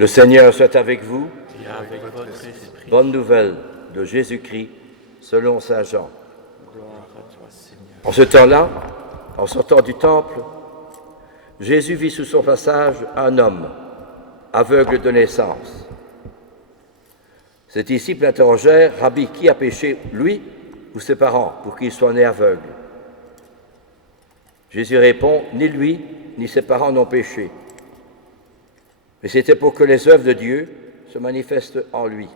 Le Seigneur soit avec vous. Et avec votre esprit. Bonne nouvelle de Jésus-Christ selon saint Jean. Gloire à toi, Seigneur. En ce temps-là, en sortant du temple, Jésus vit sous son passage un homme, aveugle de naissance. Ses disciples l'interrogèrent, « Rabbi, qui a péché, lui ou ses parents, pour qu'il soit né aveugle ?» Jésus répond, « Ni lui, ni ses parents n'ont péché. Mais c'était pour que les œuvres de Dieu se manifestent en lui.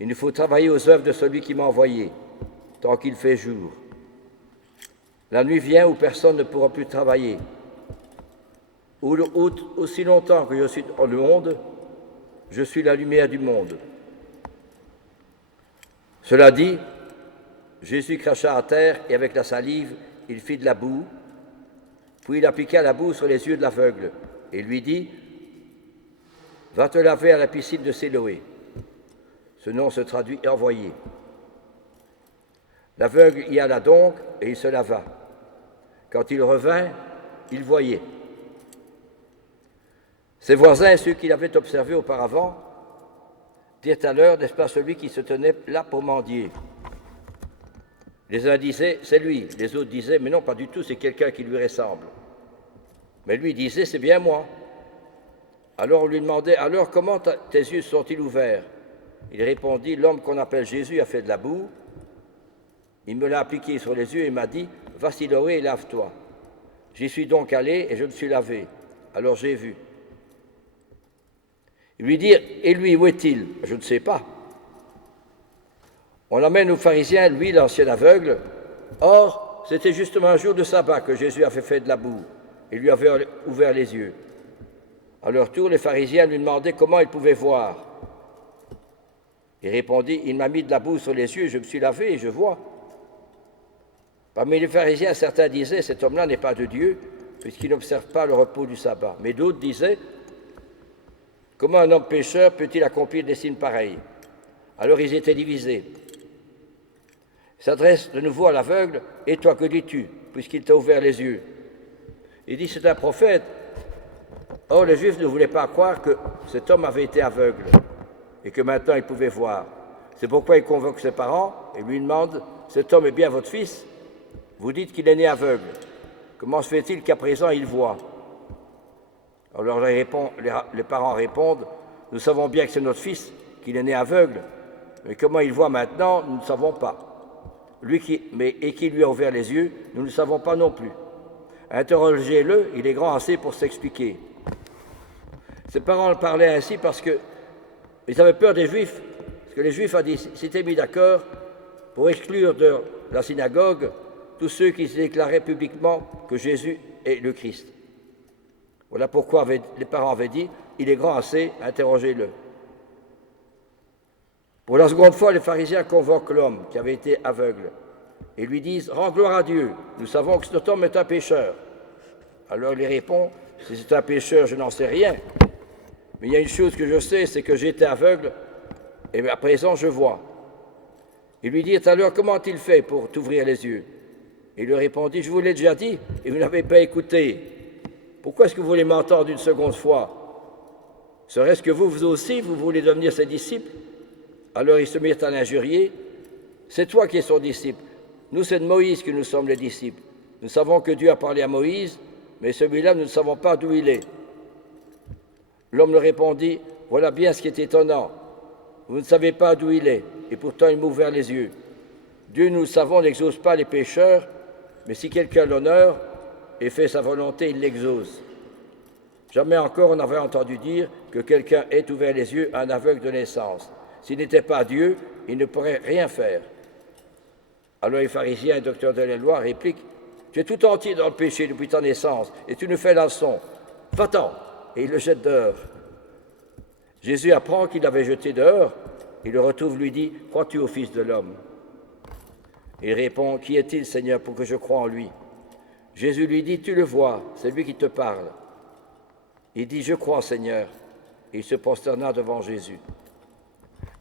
Il nous faut travailler aux œuvres de celui qui m'a envoyé, tant qu'il fait jour. La nuit vient où personne ne pourra plus travailler. Aussi longtemps que je suis dans le monde, je suis la lumière du monde. » Cela dit, Jésus cracha à terre et avec la salive, il fit de la boue, puis il appliqua la boue sur les yeux de l'aveugle et lui dit, « Va te laver à la piscine de Siloé. » Ce nom se traduit « envoyé ». L'aveugle y alla donc et il se lava. Quand il revint, il voyait. Ses voisins, ceux qui l'avaient observé auparavant, dirent alors, n'est-ce pas celui qui se tenait là pour mendier? Les uns disaient, c'est lui. Les autres disaient, mais non, pas du tout, c'est quelqu'un qui lui ressemble. Mais lui disait, c'est bien moi. Alors on lui demandait, alors comment tes yeux sont-ils ouverts? Il répondit, l'homme qu'on appelle Jésus a fait de la boue. Il me l'a appliqué sur les yeux et m'a dit, va Siloé et lave-toi. J'y suis donc allé et je me suis lavé. Alors j'ai vu. Ils lui dirent, et lui, où est-il? Je ne sais pas. On l'amène aux pharisiens, lui, l'ancien aveugle. Or, c'était justement un jour de sabbat que Jésus avait fait de la boue et lui avait ouvert les yeux. À leur tour, les pharisiens lui demandaient comment il pouvait voir. Il répondit, il m'a mis de la boue sur les yeux, je me suis lavé et je vois. Parmi les pharisiens, certains disaient, cet homme-là n'est pas de Dieu, puisqu'il n'observe pas le repos du sabbat. Mais d'autres disaient, comment un homme pécheur peut-il accomplir des signes pareils? Alors ils étaient divisés. Il s'adresse de nouveau à l'aveugle, et toi, que dis-tu, puisqu'il t'a ouvert les yeux? Il dit, c'est un prophète. Or, les Juifs ne voulaient pas croire que cet homme avait été aveugle, et que maintenant il pouvait voir. C'est pourquoi il convoque ses parents et lui demande, cet homme est bien votre fils? Vous dites qu'il est né aveugle. Comment se fait-il qu'à présent il voit? Alors les parents répondent, nous savons bien que c'est notre fils, qu'il est né aveugle, mais comment il voit maintenant, nous ne savons pas. Et qui lui a ouvert les yeux, nous ne savons pas non plus. Interrogez-le, il est grand assez pour s'expliquer. Ses parents parlaient ainsi parce qu'ils avaient peur des Juifs, parce que les Juifs s'étaient mis d'accord pour exclure de la synagogue tous ceux qui se déclaraient publiquement que Jésus est le Christ. Voilà pourquoi les parents avaient dit, il est grand assez, interrogez-le. Pour la seconde fois, les pharisiens convoquent l'homme qui avait été aveugle et lui disent, rends gloire à Dieu, nous savons que cet homme est un pécheur. Alors il répond, si c'est un pécheur, je n'en sais rien. Mais il y a une chose que je sais, c'est que j'étais aveugle et à présent je vois. Il lui dit, alors comment a-t-il fait pour t'ouvrir les yeux? Et il lui répondit, je vous l'ai déjà dit et vous n'avez pas écouté. Pourquoi est-ce que vous voulez m'entendre une seconde fois? Serait-ce que vous aussi, vous voulez devenir ses disciples? Alors ils se mirent à l'injurier. C'est toi qui es son disciple. Nous, c'est de Moïse que nous sommes les disciples. Nous savons que Dieu a parlé à Moïse, mais celui-là, nous ne savons pas d'où il est. L'homme leur répondit, voilà bien ce qui est étonnant. Vous ne savez pas d'où il est, et pourtant il m'a ouvert les yeux. Dieu, nous le savons, n'exauce pas les pécheurs, mais si quelqu'un l'honore et fait sa volonté, il l'exauce. Jamais encore on n'avait entendu dire que quelqu'un ait ouvert les yeux à un aveugle de naissance. S'il n'était pas Dieu, il ne pourrait rien faire. Alors les pharisiens et docteurs de la loi répliquent, tu es tout entier dans le péché depuis ta naissance, et tu nous fais la leçon. Va-t'en, et il le jette dehors. Jésus apprend qu'il l'avait jeté dehors, il le retrouve, lui dit, crois-tu au Fils de l'homme? Il répond, qui est-il, Seigneur, pour que je croie en lui? Jésus lui dit, tu le vois, c'est lui qui te parle. Il dit, je crois, Seigneur, et il se prosterna devant Jésus.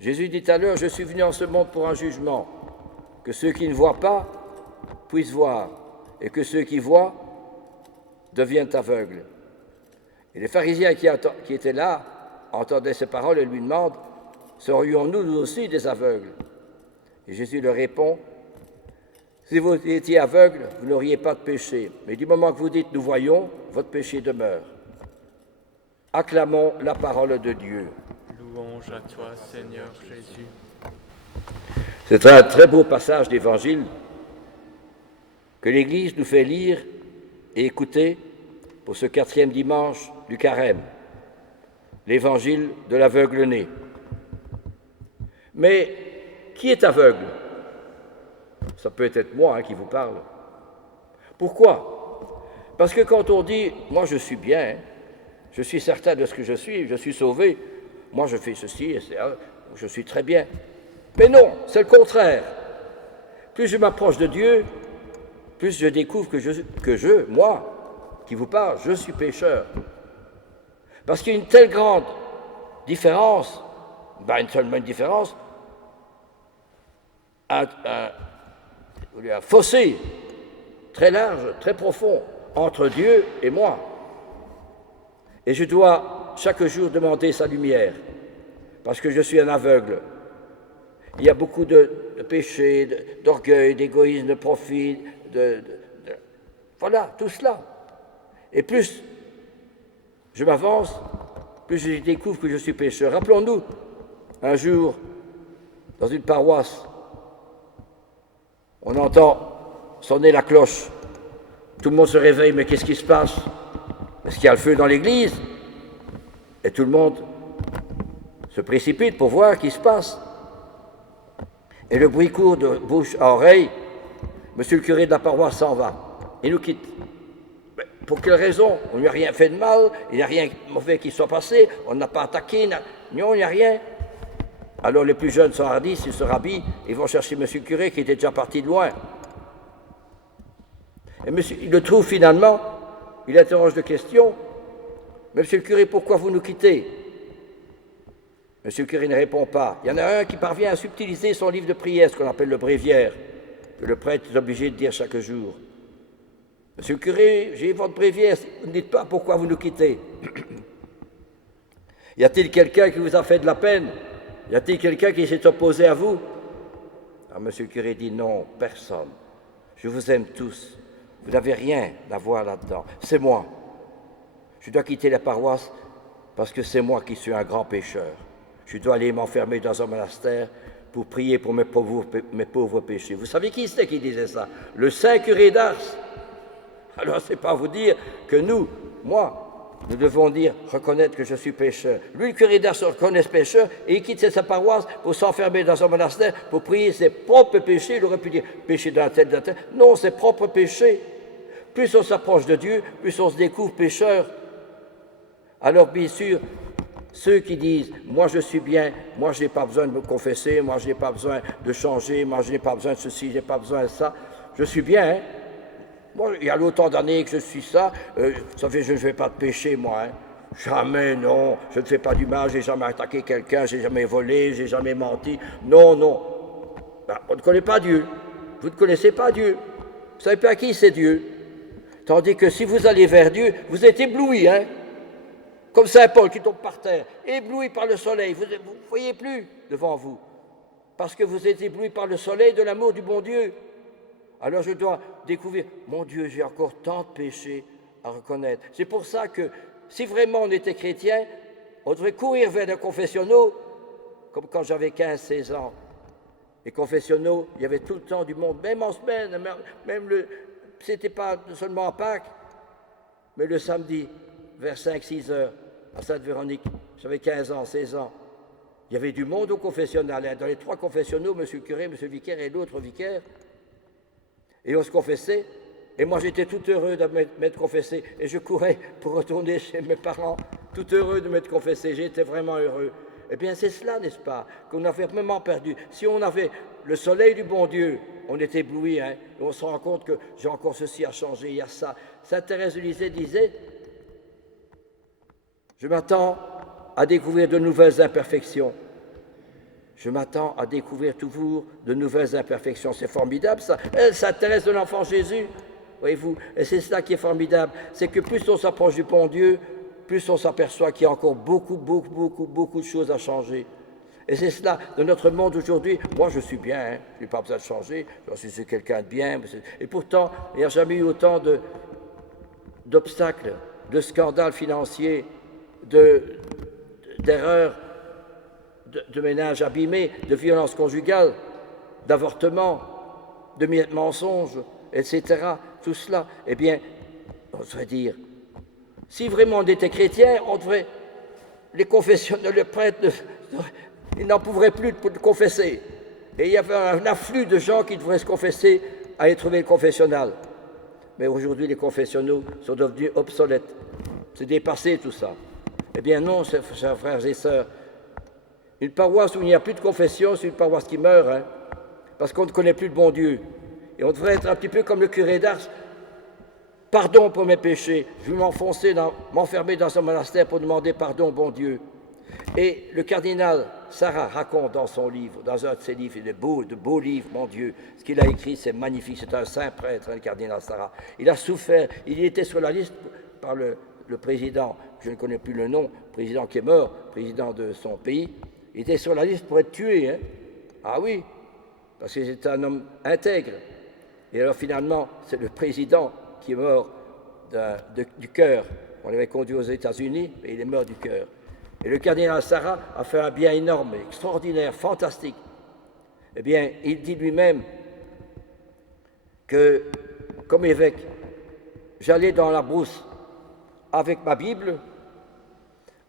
Jésus dit alors, je suis venu en ce monde pour un jugement, que ceux qui ne voient pas puissent voir, et que ceux qui voient deviennent aveugles. Et les pharisiens qui étaient là entendait ces paroles et lui demande, « Serions-nous nous aussi des aveugles ?» Et Jésus leur répond, « Si vous étiez aveugle, vous n'auriez pas de péché. Mais du moment que vous dites, nous voyons, votre péché demeure. » Acclamons la parole de Dieu. Louange à toi, Seigneur Jésus. C'est un très beau passage d'Évangile que l'Église nous fait lire et écouter pour ce 4e dimanche du Carême, l'Évangile de l'aveugle-né. Mais qui est aveugle? Ça peut être moi qui vous parle. Pourquoi? Parce que quand on dit « moi je suis bien, je suis certain de ce que je suis sauvé, moi je fais ceci, je suis très bien ». Mais non, c'est le contraire. Plus je m'approche de Dieu, plus je découvre que moi, qui vous parle, je suis pécheur. Parce qu'il y a une telle grande différence, une seule différence, un fossé très large, très profond entre Dieu et moi. Et je dois chaque jour demander sa lumière, parce que je suis un aveugle. Il y a beaucoup de péchés, d'orgueil, d'égoïsme, de profit, voilà, tout cela. Et plus je m'avance, plus je découvre que je suis pécheur. Rappelons-nous, un jour, dans une paroisse, on entend sonner la cloche. Tout le monde se réveille, mais qu'est-ce qui se passe? Est-ce qu'il y a le feu dans l'église? Et tout le monde se précipite pour voir ce qui se passe. Et le bruit court de bouche à oreille. Monsieur le curé de la paroisse s'en va. Il nous quitte. Mais pour quelle raison? On ne lui a rien fait de mal, il n'y a rien de mauvais qui soit passé, on n'a pas attaqué, non, il n'y a rien. Alors les plus jeunes s'enhardissent, ils se rhabillent, ils vont chercher monsieur le curé qui était déjà parti de loin. Et monsieur, il le trouve finalement, il interroge de questions. Monsieur le curé, pourquoi vous nous quittez? Monsieur le curé ne répond pas. Il y en a un qui parvient à subtiliser son livre de prière, ce qu'on appelle le bréviaire, que le prêtre est obligé de dire chaque jour. Monsieur le curé, j'ai votre bréviaire, vous ne dites pas pourquoi vous nous quittez. Y a-t-il quelqu'un qui vous a fait de la peine? Y a-t-il quelqu'un qui s'est opposé à vous? Alors monsieur le curé dit non, personne. Je vous aime tous. Vous n'avez rien à voir là-dedans. C'est moi. Je dois quitter la paroisse parce que c'est moi qui suis un grand pécheur. Je dois aller m'enfermer dans un monastère pour prier pour mes pauvres péchés. Vous savez qui c'était qui disait ça? Le saint curé d'Ars. Alors, c'est pas vous dire que nous devons reconnaître que je suis pécheur. Lui, le curé d'Ars reconnaît ce pécheur et il quitte sa paroisse pour s'enfermer dans un monastère pour prier ses propres péchés. Il aurait pu dire péché d'un tel. Non, ses propres péchés. Plus on s'approche de Dieu, plus on se découvre pécheur. Alors, bien sûr, ceux qui disent « moi je suis bien, moi je n'ai pas besoin de me confesser, moi je n'ai pas besoin de changer, moi je n'ai pas besoin de ceci, je n'ai pas besoin de ça, je suis bien, hein? Moi, il y a longtemps d'années que je suis ça, ça fait que je ne fais pas de péché, moi, hein? Jamais, non, je ne fais pas du mal, je n'ai jamais attaqué quelqu'un, je n'ai jamais volé, je n'ai jamais menti, non. On ne connaît pas Dieu, vous ne connaissez pas Dieu, vous ne savez pas qui c'est Dieu, tandis que si vous allez vers Dieu, vous êtes ébloui, hein? Comme Saint Paul qui tombe par terre, ébloui par le soleil, vous ne voyez plus devant vous, parce que vous êtes ébloui par le soleil de l'amour du bon Dieu. Alors je dois découvrir, mon Dieu, j'ai encore tant de péchés à reconnaître. C'est pour ça que si vraiment on était chrétien, on devrait courir vers les confessionnaux, comme quand j'avais 15-16 ans. Les confessionnaux, il y avait tout le temps du monde, même en semaine, c'était pas seulement à Pâques, mais le samedi, vers 5-6 heures, à Sainte-Véronique, j'avais 15 ans, 16 ans. Il y avait du monde au confessionnal. Dans les 3 confessionnaux, monsieur le curé, monsieur le vicaire et l'autre vicaire. Et on se confessait. Et moi, j'étais tout heureux de m'être confessé. Et je courais pour retourner chez mes parents, tout heureux de m'être confessé. J'étais vraiment heureux. Eh bien, c'est cela, n'est-ce pas, qu'on avait vraiment perdu. Si on avait le soleil du bon Dieu, on était ébloui, hein, et on se rend compte que j'ai encore ceci à changer, il y a ça. Sainte Thérèse de Lisieux disait, je m'attends à découvrir de nouvelles imperfections. Je m'attends à découvrir toujours de nouvelles imperfections. C'est formidable, ça. Elle s'intéresse de l'enfant Jésus, voyez-vous. Et c'est ça qui est formidable. C'est que plus on s'approche du bon Dieu, plus on s'aperçoit qu'il y a encore beaucoup de choses à changer. Et c'est cela, dans notre monde aujourd'hui, moi je suis bien, hein, je n'ai pas besoin de changer, je suis quelqu'un de bien, et pourtant, il n'y a jamais eu autant d'obstacles, de scandales financiers, d'erreurs, de ménages abîmés, de violences conjugales, d'avortements, de mensonges, etc. Tout cela, eh bien, on devrait dire, si vraiment on était chrétien, on devrait, les confessionnels, les prêtres, ils n'en pourraient plus de confesser. Et il y avait un afflux de gens qui devraient se confesser à aller trouver le confessionnal. Mais aujourd'hui, les confessionnaux sont devenus obsolètes. C'est dépassé tout ça. Eh bien non, chers frères et sœurs, une paroisse où il n'y a plus de confession, c'est une paroisse qui meurt, hein, parce qu'on ne connaît plus le bon Dieu. Et on devrait être un petit peu comme le curé d'Ars. Pardon pour mes péchés. Je vais m'enfermer dans un monastère pour demander pardon au bon Dieu. Et le cardinal Sarah raconte dans son livre, dans un de ses livres, de beaux livres, mon Dieu. Ce qu'il a écrit, c'est magnifique. C'est un saint prêtre, hein, le cardinal Sarah. Il a souffert. Il était sur la liste par le président, je ne connais plus le nom, président qui est mort, président de son pays. Il était sur la liste pour être tué. Hein. Ah oui, parce que c'était un homme intègre. Et alors finalement, c'est le président qui est mort du cœur. On l'avait conduit aux États-Unis, mais il est mort du cœur. Et le cardinal Sarah a fait un bien énorme, extraordinaire, fantastique. Eh bien, il dit lui-même que, comme évêque, j'allais dans la brousse avec ma Bible,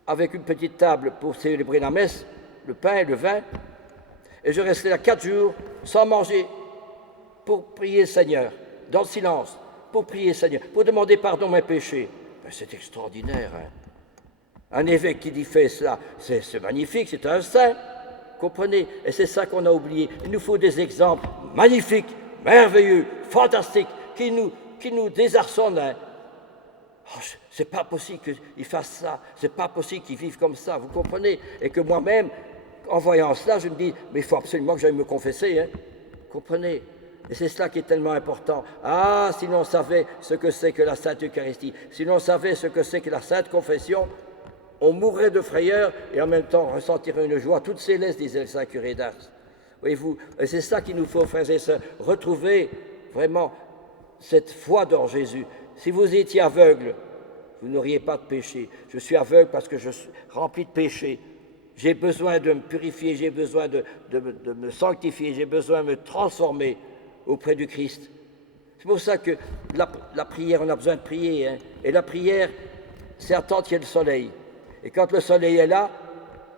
avec une petite table pour célébrer la messe, le pain et le vin, et je restais là 4 jours sans manger pour prier le Seigneur, dans le silence, pour prier le Seigneur, pour demander pardon de mes péchés. Ben, c'est extraordinaire, hein? Un évêque qui dit fait cela, c'est magnifique, c'est un saint, comprenez? Et c'est ça qu'on a oublié. Il nous faut des exemples magnifiques, merveilleux, fantastiques, qui nous désarçonnent. Hein? Oh, c'est pas possible qu'ils fassent ça, c'est pas possible qu'ils vivent comme ça, vous comprenez? Et que moi-même, en voyant cela, je me dis, mais il faut absolument que j'aille me confesser, hein? Comprenez? Et c'est cela qui est tellement important. Ah, si l'on savait ce que c'est que la Sainte Eucharistie, si l'on savait ce que c'est que la Sainte Confession, on mourrait de frayeur et en même temps ressentirait une joie toute céleste, disait le Saint curé d'Ars. Voyez-vous, et c'est ça qu'il nous faut, frères et sœurs, retrouver vraiment cette foi dans Jésus. Si vous étiez aveugle, vous n'auriez pas de péché. Je suis aveugle parce que je suis rempli de péché. J'ai besoin de me purifier, j'ai besoin de me sanctifier, j'ai besoin de me transformer auprès du Christ. C'est pour ça que la prière, on a besoin de prier. Hein. Et la prière, c'est attendre qu'il y ait le soleil. Et quand le soleil est là,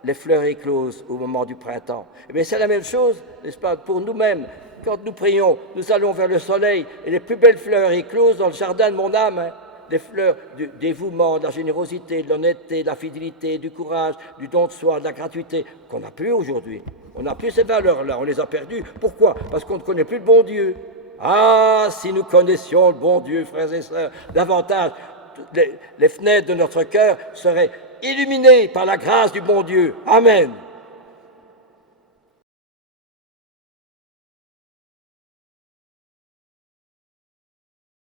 les fleurs éclosent au moment du printemps. Et bien c'est la même chose, n'est-ce pas, pour nous-mêmes. Quand nous prions, nous allons vers le soleil et les plus belles fleurs éclosent dans le jardin de mon âme. Hein. Des fleurs du dévouement, de la générosité, de l'honnêteté, de la fidélité, du courage, du don de soi, de la gratuité, qu'on n'a plus aujourd'hui. On n'a plus ces valeurs-là, on les a perdues. Pourquoi? Parce qu'on ne connaît plus le bon Dieu. Ah, si nous connaissions le bon Dieu, frères et sœurs, davantage, les fenêtres de notre cœur seraient illuminées par la grâce du bon Dieu. Amen.